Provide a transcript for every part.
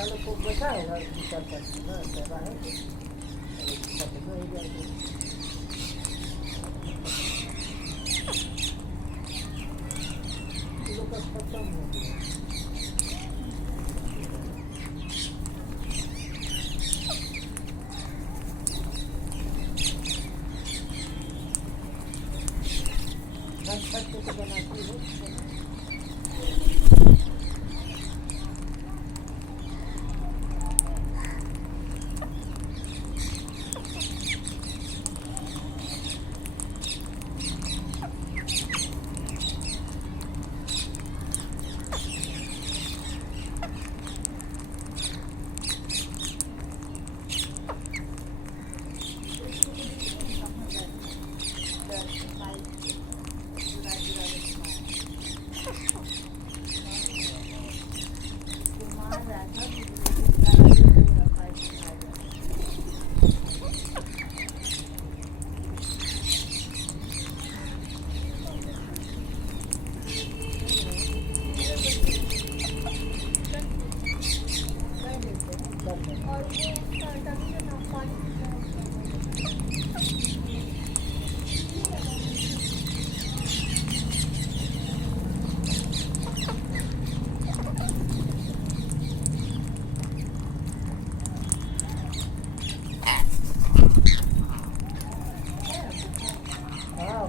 લોકો બતાવે વિચાર કરતા પહેલા હે ખતમ થઈ જાય એ લોકો ખતમ નથી तो बनाती है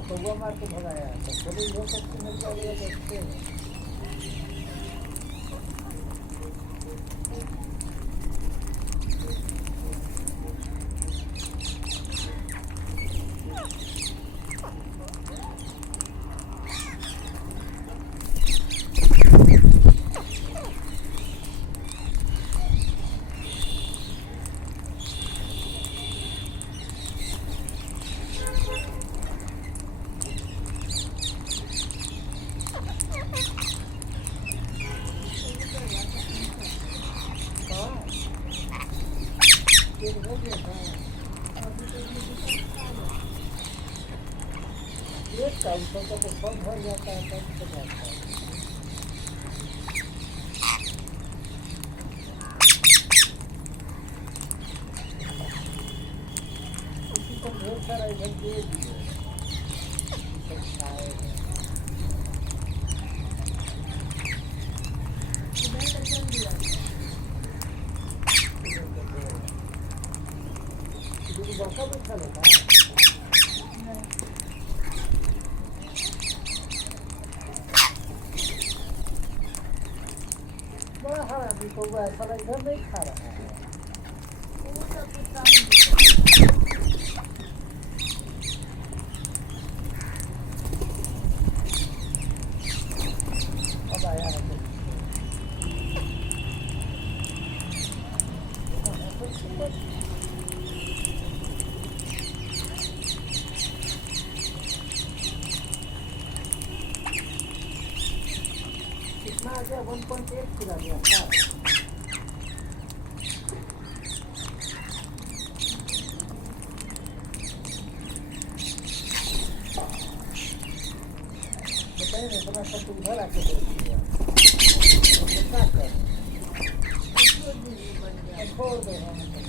कौवा के भगाया तो थोड़ी हो सकती है देखते हैं एक टाइम तो बंद हो जाता है बंद हो जाता है उसी को ढेर सारा इधर दे दिए बसा बैठा लगा बड़ा हरा भी तो ऐसा इधर नहीं खा रहा है अब आया है कितना आ गया 1.8 किलो गया था बताइए ना तुम्हारा सब उधर आके देख लिया क्या कर छोड़ दो